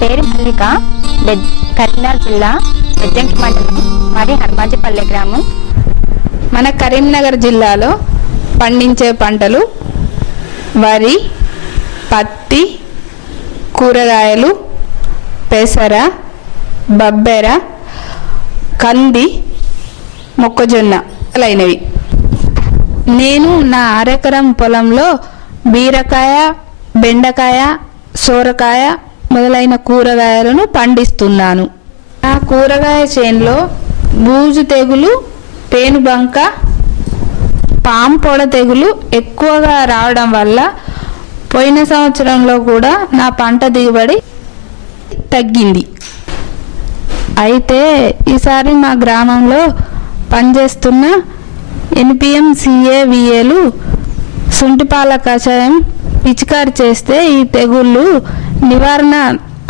పేరు మల్లిక. కరీంనగర్ జిల్లా బెజ్జంకి మండలం, మాది హనుమాజీపల్లె గ్రామం. మన కరీంనగర్ జిల్లాలో పండించే పంటలు వరి, పత్తి, కూరగాయలు, పెసర, బబ్బెర, కంది, మొక్కజొన్న మొదలైనవి. నేను నా అరెకరం పొలంలో బీరకాయ, బెండకాయ, సోరకాయ మొదలైన కూరగాయలను పండిస్తున్నాను. నా కూరగాయ చేనులో బూజు తెగులు, పేనుబంక, పాంపొడ తెగులు ఎక్కువగా రావడం వల్ల పోయిన సంవత్సరంలో కూడా నా పంట దిగుబడి తగ్గింది. అయితే ఈసారి మా గ్రామంలో పనిచేస్తున్న NPM CAVAలు శుంఠిపాల కషాయం పిచికారి చేస్తే ఈ తెగుళ్ళు నివారణ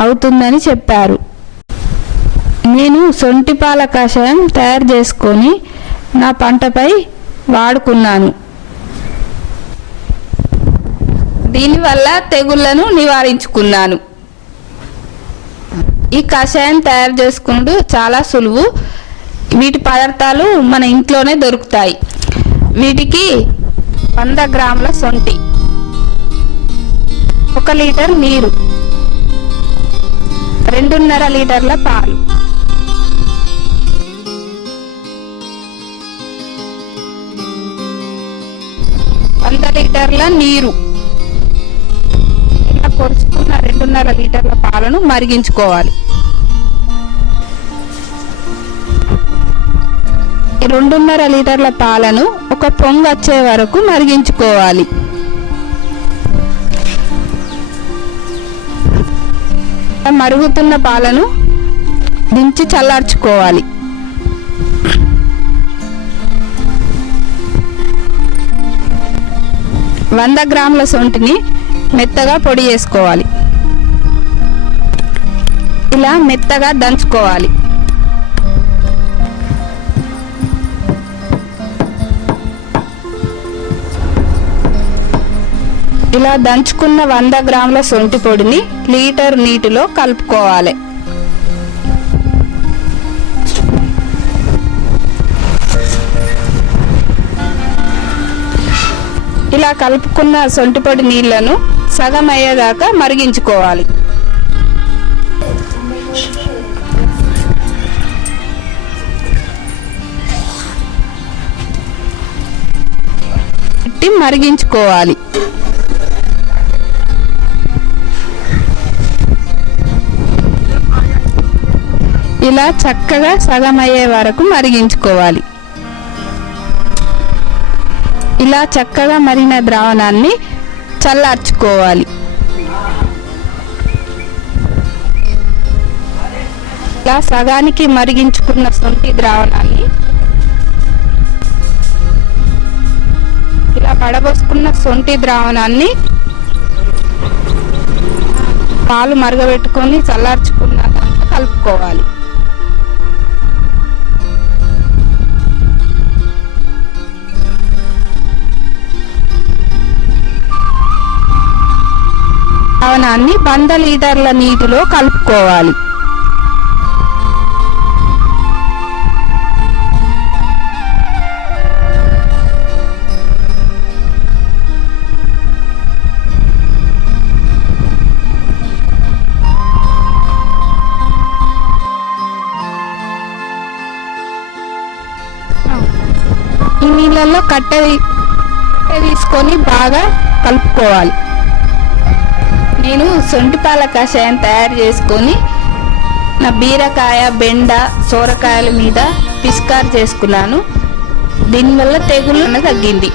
అవుతుందని చెప్పారు. నేను శొంఠిపాల కషాయం తయారు చేసుకొని నా పంటపై వాడుకున్నాను. దీనివల్ల తెగుళ్లను నివారించుకున్నాను. ఈ కషాయం తయారు చేసుకున్నది చాలా సులువు. వీటి పదార్థాలు మన ఇంట్లోనే దొరుకుతాయి. వీటికి 100 గ్రాముల శొంఠి, 1 లీటర్ నీరు, 2.5 లీటర్ల పాలు, లీటర్ల నీరు, ఇలా కొలుచుకున్న 2.5 లీటర్ల పాలను మరిగించుకోవాలి. 2.5 లీటర్ల పాలను ఒక పొంగు వచ్చే వరకు మరిగించుకోవాలి. మరుగుతున్న పాలను దించి చల్లార్చుకోవాలి. వంద గ్రాముల శొంఠిని మెత్తగా పొడి చేసుకోవాలి. ఇలా మెత్తగా దంచుకోవాలి. ఇలా దంచుకున్న 100 గ్రాముల శొంఠి పొడిని లీటర్ నీటిలో కలుపుకోవాలి. ఇలా కలుపుకున్న శొంఠి పొడి నీళ్లను సగం అయ్యేదాకా మరిగించుకోవాలి. మరిగించుకోవాలి. ఇలా చక్కగా సగం అయ్యే వరకు మరిగించుకోవాలి. ఇలా చక్కగా మరిగిన ద్రావణాన్ని చల్లార్చుకోవాలి. ఇలా సగానికి మరిగించుకున్న శొంఠి ద్రావణాన్ని ఇలా పడబోసుకున్న శొంఠి ద్రావణాన్ని పాలు మరగబెట్టుకొని చల్లార్చుకున్న దాంట్లో కలుపుకోవాలి. ద్రావణాన్ని 100 లీటర్ల నీటిలో కలుపుకోవాలి. ఈ నీళ్ళల్లో కట్టె తీసుకొని బాగా కలుపుకోవాలి. నేను శొంఠిపాల కషాయం తయారు చేసుకొని నా బీరకాయ, బెండ, సోరకాయల మీద పిచికారి చేసుకున్నాను. దీనివల్ల తెగులు తగ్గింది.